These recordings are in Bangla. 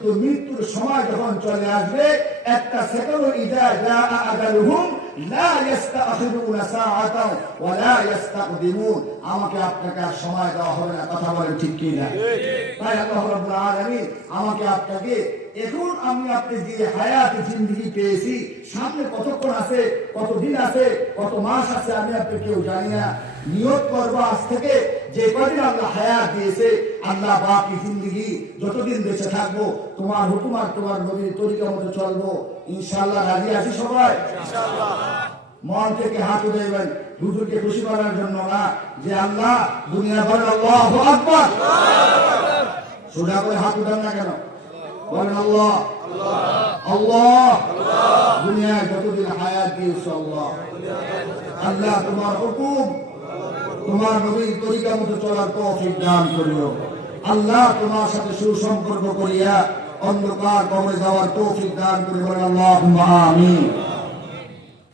তো মৃত্যুর সময় যখন চলে আসবে একটা সেকেন্ড ইদা জাআ আজালুহুম লা ইস্তাখিরুনা সাআতাও ওয়া লা ইস্তাকদিমুন। আমাকে আপনাকে আর সময় দেওয়া হবে না। কথা বলেন ঠিক কি না? তাই আল্লাহ রাব্বুল আলামিন আমাকে আপনাকে এখন আমি আপনি যে হায়াত জিন্দেগি পেয়েছি, সামনে কতক্ষণ আছে, কতদিন আছে, কত মাস আছে আমি আপনি কেউ জানি না। নিয়ত করবো আজ থেকে যে কদিন আল্লাহ হায়াত দিয়েছে, আল্লাহ বাকি জিন্দেগি যতদিন বেঁচে থাকবো তোমার হুকুম আর তোমার নবীর তরিকা মতো চলবো। ইনশাআল্লাহ রাজি আছি সবাই? ইনশাআল্লাহ। মন থেকে হাত উঠাইবেন, হুজুরকে খুশি করার জন্য না, যে আল্লাহ দুনিয়া বলেন আল্লাহু আকবার। সোজা করে হাত উঠান না কেন? বলেন আল্লাহ আল্লাহ। দুনিয়ায় যতদিন হায়াত দিয়েছ আল্লাহ, আল্লাহ তোমার হুকুম তোমার নবীর তরিকা মতো চলার তৌফিক দান করিও। আল্লাহ তোমার সাথে সুসম্পর্ক করিয়া অন্ধকার কবরে যাওয়ার তৌফিক দান করিও। বলেন আল্লাহুম্মা আমিন।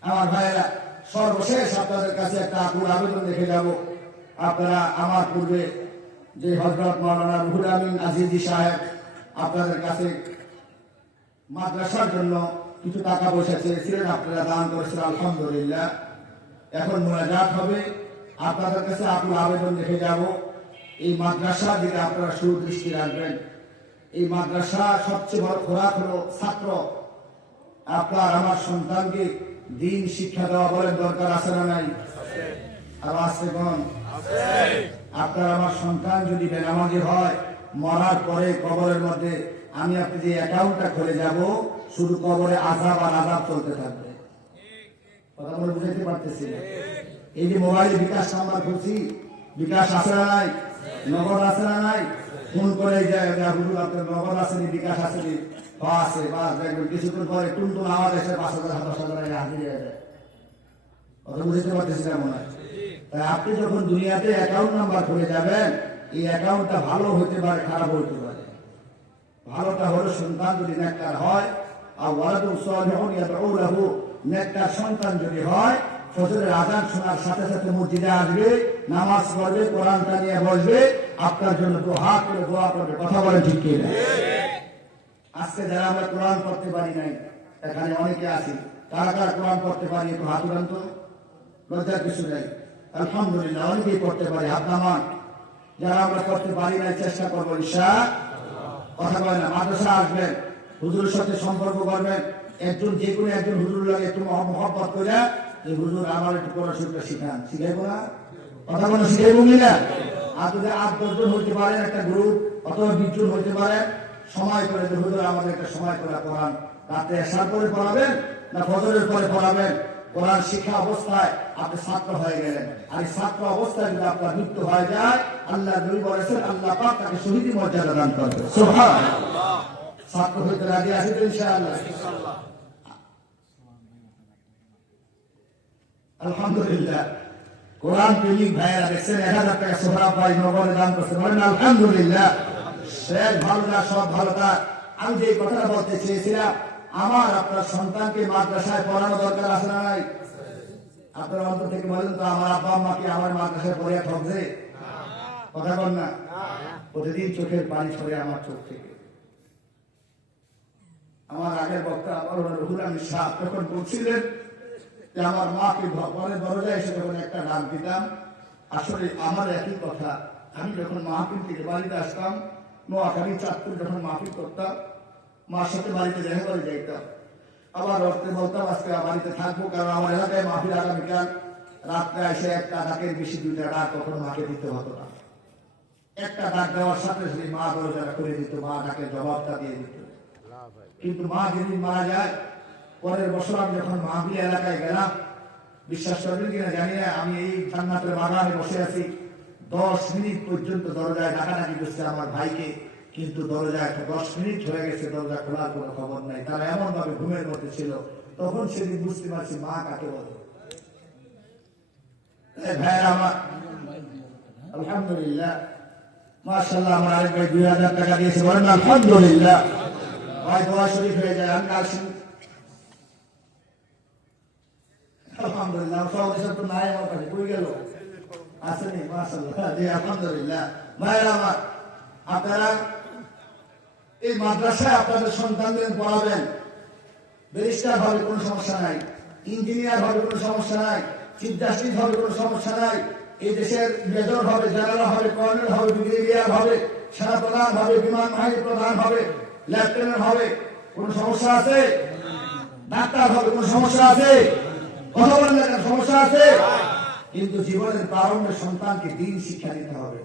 আমার ভাইরা, সর্বশেষ আপনাদের কাছে একটা আকুল আবেদন রেখে যাব। আপনারা আমার পূর্বে যে হযরত মাওলানা রুহুল আমিন আজিজি সাহেব আপনাদের কাছে মাদ্রাসার জন্য কিছু টাকা পয়সা চেয়েছিলেন, আপনারা দান করেছেন, আলহামদুলিল্লাহ। এখন মুনাজাত হবে। আপনাদের কাছে আকুল আবেদন রেখে যাব, এই মাদ্রাসার দিকে আপনারা সুদৃষ্টি রাখবেন। এই মাদ্রাসা সবচেয়ে বড় খোরাক হলো ছাত্র। আপনার আমার সন্তানকে দিন শিক্ষা দেওয়া বলেন দরকার আছে না নাই? আর আছে কোন? আপনার আমার সন্তান যদি বেনামাজি হয়, মরার পরে কবরের মধ্যে আমি আপনি যে অ্যাকাউন্টটা খুলে যাব, শুধু কবরে আযাব আর আযাব চলতে থাকবে। কথা বলে বুঝাইতে পারতেছি না? এই যে মোবাইলে বিকাশ নাম্বার খুলছি, বিকাশ আছে না নাই? নগদ আছে না নাই? ফোন করে যায় হুজুর আপনার নগদ আসেনি, বিকাশ আসেনি, আছে বা দেখবেন কিছুক্ষণ পরে টুনটুন আওয়াজ এসে 5,000 10,000 হাজির হয়ে যায়। কথা বুঝতে পারতেছি না মনে হয়? তাই আপনি যখন দুনিয়াতে অ্যাকাউন্ট নাম্বার খুলে যাবেন, এই অ্যাকাউন্টটা ভালো হতে পারে, খারাপ হতে পারে। ভালোটা হলো সন্তান যদি নেককার হয়, আর ওয়ালাদুন সালিহুন ইয়াদউ লাহু, নেককার সন্তান যদি হয়, ফজরের আযান শোনার সাথে সাথে মসজিদে আসবে, নামাজ পড়বে, কোরআনটা নিয়ে বসবে, আপনার জন্য দোয়া করে দোয়া করবে। কথা বলেন ঠিক কি না? আজকে যারা আমরা কোরআন পড়তে পারি নাই, এখানে অনেকে আছি, কারা কারা কোরআন পড়তে পারি একটু হাত উঠান তো। লজ্জার কিছু নেই, আলহামদুলিল্লাহ অনেকেই পড়তে পারি, হাত নামান। যারা আমরা পড়তে পারি নাই চেষ্টা করবো ইনশাআল্লাহ। কথা বলেন না, মাদ্রাসা আসবেন, হুজুরের সাথে সম্পর্ক করবেন, একজন যে কোনো একজন হুজুর লাগে একটু মহব্বত করে, এই হুজুর আমার একটু পড়াশোনাটা শিখান, শিখাইবো না? কথা বলে শিখাইবো না? আর যদি 8-10 জন হইতে পারেন একটা গ্রুপ, অথবা 20 জন হইতে পারেন, সময় করে যে হুজুর আমাদের একটা সময় করে পড়ান, রাতে এশার পরে পড়াবেন না ফজরের পরে পড়াবেন, কোরআন শিক্ষা অবস্থায় আপনি ছাত্র হয়ে গেলেন। আর এই ছাত্র অবস্থায় যদি আপনার মৃত্যু হয়ে যায়, আল্লাহ নবী বলেছেন আল্লাহ পাক তাকে শহীদ মর্যাদা দান করবে। সুবহানাল্লাহ। ছাত্র হইতে রাজি আছি তো ইনশাআল্লাহ? আলহামদুলিল্লাহ। কোরআন প্রেমিক ভাইয়েরা দেখছেন 1000 টাকা সোহরাব ভাই নগরে দান করছে, বলেন আলহামদুলিল্লাহ। শেষ ভালো না, সব ভালো না। আমি যে কথাটা বলতে চেয়েছিলাম, আমার আপনার সন্তানকে মাদ্রাসায় পড়ানো দরকার আছে না নাই? আপনার অন্তর থেকে বলেন তো, আমার আব্বা আম্মা কি আমার মাদ্রাসায় পড়িয়া ঠকছে? কথা বল না। প্রতিদিন চোখের পানি ছড়ে আমার চোখ থেকে। আমার আগের বক্তা আমার রুহুল আমিন সাহেব তখন বলছিলেন যে আমার মাকে ঘরের দরজায় এসে যখন একটা ডাক দিতাম, আসলে আমার একই কথা। আমি যখন মাহফিল থেকে বাড়িতে আসতাম, নোয়াখালী চাঁদপুর যখন মাহফিল করতাম, মার সাথে বাড়িতে দেখা করে যাইতাম। আবার রাত্রে বলতাম আজকে বাড়িতে থাকবো, কারণ আমার এলাকায় মাহফিল আগামীকাল। রাত্রে এসে একটা ডাকের বেশি 2টা ডাক কখনো মাকে দিতে হতো না। একটা ডাক দেওয়ার সাথে সাথে মা দরজাটা করে দিত, মা ডাকের জবাবটা দিয়ে দিত। কিন্তু মা যেদিন মারা যায়, পরের বছর আমি যখন মাহফিল এলাকায় গেলাম, বিশ্বাস করবেন কিনা জানি না, আমি এই জান্নাতের বাগানে বসে আছি, 10 মিনিট পর্যন্ত দরজায় ডাকাডাকি করছে আমার ভাইকে, কিন্তু দরজায় 10 মিনিট হয়ে গেছে, দরজা খোলার কোনো খবর নাই। তারা এমন ভাবে ঘুমের মধ্যে ছিল, তখন সেদিন বুঝতে পারছি মা কাকে বলে। ভাইয়েরা আমার, আলহামদুলিল্লাহ, মাশাআল্লাহ, আমার আরেক ভাই 2000 টাকা দিয়েছে, বলেন আলহামদুলিল্লাহ। ভাই দোয়া শরীফ হয়ে যায়, আমি আসি আলহামদুলিল্লাহ। সবাই সব তো নাই আমার কাছে, কই গেল? আসেনি? মাশাআল্লাহ, জি আলহামদুলিল্লাহ। ভাইয়েরা আমার, আপনারা এই মাদ্রাসায় আপনাদের সন্তানদের পড়াবেন, ব্যারিস্টার হবে কোনো সমস্যা নাই, ইঞ্জিনিয়ার হবে কোনো সমস্যা নাই, চিফ জাস্টিস হবে কোনো সমস্যা নাই, এই দেশের মেজর হবে, জেনারেল হবে, কর্নেল হবে, ব্রিগেডিয়ার হবে, সেনা প্রধান হবে, বিমান বাহিনী প্রধান হবে, লেফটেন্যান্ট হবে, কোন সমস্যা আছে? ডাক্তার হবে, কোন সমস্যা আছে? কথা বলেন না, সমস্যা আছে? কিন্তু জীবনের প্রারম্ভে সন্তানকে দ্বীন শিক্ষা দিতে হবে,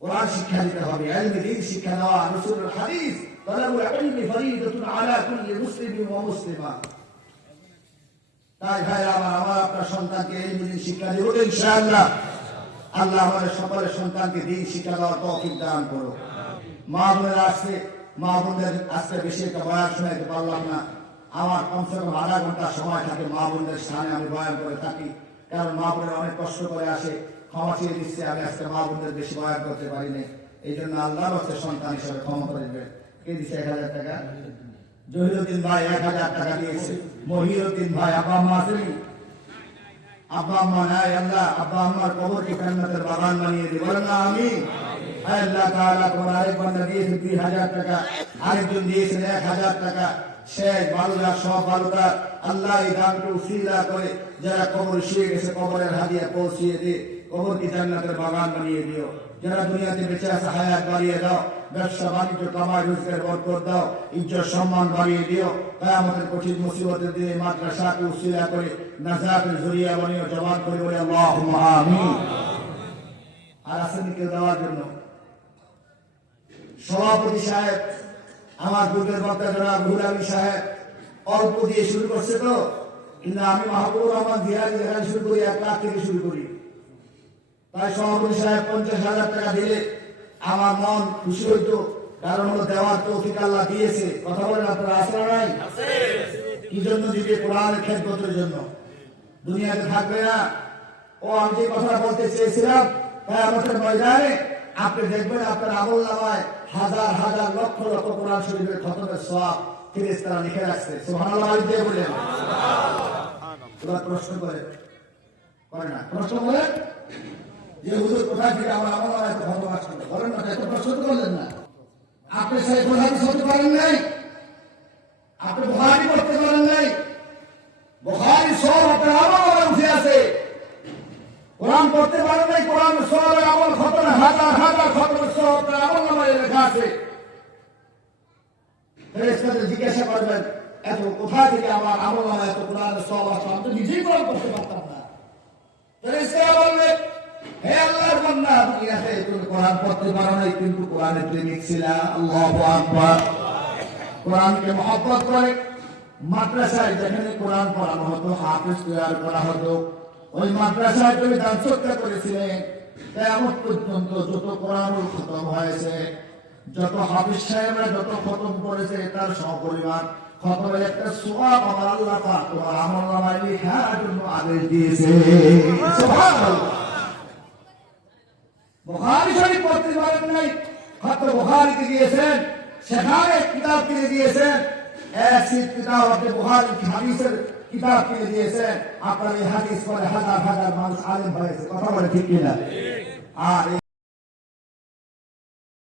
কোরআন শিক্ষা দিতে হবে, ইলমে দ্বীন শিক্ষা দেওয়া। রাসূলুর হাদিস, তালাবুল ইলমি ফরিদাতুন আলা কুল্লি মুসলিমিন ওয়া মুসলিমা। তাই ভাই আমার আপনার সন্তানকে ইলমে দ্বীন শিক্ষা দেব ইনশাআল্লাহ। আল্লাহ আমাদের সকলের সন্তানকে দ্বীন শিক্ষা দেওয়ার তৌফিক দান করো। মা বোনেরা আসছে, মা বোনদের আজকে বেশি একটা বয়ান শোনাইতে পারলাম না। আমার কমসে কম আধা ঘন্টা সময় থাকে মা বোনদের স্থানে আমি বয়ান করে থাকি, কারণ মা বোনেরা অনেক কষ্ট করে আসে, ক্ষমা চেয়ে দিচ্ছে। আমি আজকে মা বোনদের বেশি বয়ান করতে পারিনি, এই জন্য আল্লাহর হচ্ছে সন্তান হিসাবে ক্ষমা করে দেবেন। কে দিচ্ছে 1000 টাকা? জহিরুদ্দিন ভাই 1000 টাকা দিয়েছে। মহিউদ্দিন ভাই, আব্বা আম্মা আসেনি? আব্বা আম্মা নাই, আল্লাহ আব্বা আম্মার কবরকে জান্নাতের বাগান বানিয়ে দিই, বলেন না আমিন। আল্লাহ তাআলা তোমার আরেক বান্দা দিয়েছে 2000 টাকা, আরেকজন দিয়েছেন 1000 টাকা। শেখ বালুরা সব বালুরা আল্লাহ এই দানকে উসিলা করে যারা কবর শুয়ে গেছে কবরের হাদিয়া পৌঁছিয়ে দিয়ে কবরকে জান্নাতের বাগান বানিয়ে দিও। যারা দুনিয়াতে বেঁচে আছে হায়াত বাড়িয়ে দাও, ব্যবসা বাণিজ্য কামাই রোজগার বরকত দাও, ইজ্জত সম্মান বাড়িয়ে দিও। কিয়ামতের কঠিন মুসিবতের দিনে মাদ্রাসাকে উসিলা করে নাজাতের জরিয়া বানিয়ে জবান করে বলে আল্লাহুম্মা আমিন। আর আসেনি কেউ দেওয়ার জন্য? সভাপতি সাহেব, আমার পূর্বের বক্তা জনাব রুহুল আমিন সাহেব অল্প দিয়ে শুরু করছে তো, কিন্তু আমি মাহবুবুর রহমান জিহাদি যেখানে শুরু করি 1 লাখ থেকে শুরু করি। তাই সভাপতি সাহেব 50,000 টাকা দিলে আমার মন খুশি হইতো, কারণ হলো দেওয়ার তৌফিক আল্লাহ দিয়েছে। কথা বলেন আপনারা, আছে না নাই? কি জন্য দিবে? কোরআনের খেদমতের জন্য। দুনিয়াতে থাকবে না। ও আমি যে কথা বলতে চেয়েছিলাম, কিয়ামতের ময়দানে আপনি দেখবেন আপনার আমলনামায় হাজার হাজার লক্ষ লক্ষ কোরআন শরীফের খতমের সওয়াব ফেরেশতারা লিখে রাখছে। সুবহানাল্লাহ দিয়ে বলেন। এবার প্রশ্ন করে না, প্রশ্ন করেন যে হুজুর কোথায় থেকে আমার আমলনামায় এত খতম আসছে? বলেন না, এত প্রশ্ন করলেন না। আপনি সেই হাদিস হতে পারেন নাই, আপনি বুখারী পড়তে পারেন নাই, বুখারী সব আপনার আমলনামায় উঠে আছে। কোরআন পড়তে পারেন নাই, কোরআন সওয়াবের আমল খতম হাজার হাজার খতমের সওয়াব আপনার আমলনামায় লেখা আছে। ফেরেশতাদের জিজ্ঞাসা করবেন এত কোথা থেকে আমার আমলনামায় এত কোরআনের সওয়াব আসছে? আমি তো নিজেই কোরআন পড়তে পারতাম না। ফেরেশতারা বললেন, হে আল্লাহর বান্দা, দুনিয়াতে তুমি কোরআন পড়তে পারো নাই, কিন্তু কোরআনের প্রেমিক ছিলা। আল্লাহু আকবার। কোরআনকে মহব্বত করে মাদ্রাসায় যেখানে কোরআন পড়ানো হতো, হাফেজ তৈরি করা হতো, ওই মাদ্রাসায় তুমি দান সদকা করেছিলেন। কিয়ামত পর্যন্ত যত কোরআনুল খতম হয়েছে, যত হাফেজ সাহেবরা যত খতম করেছে, তার সমপরিমাণ খতমের একটা সওয়াব আমার আল্লাহ পাক তোমার আমলনামায় লেখার জন্য আদেশ দিয়েছে। সুবহানাল্লাহ। বুখারী শরীফ পড়তে পারেন নাই, খতম বুখারীতে গিয়েছেন, সেখানে কিতাব কিনে দিয়েছেন, এক সিট কিতাব আপনি বুখারী হাদিসের কিতাব কিনে দিয়েছেন। আপনার এই হাদিস পড়ে হাজার হাজার মানুষ আলেম হয়েছে। কথা বলে ঠিক কিনা? আর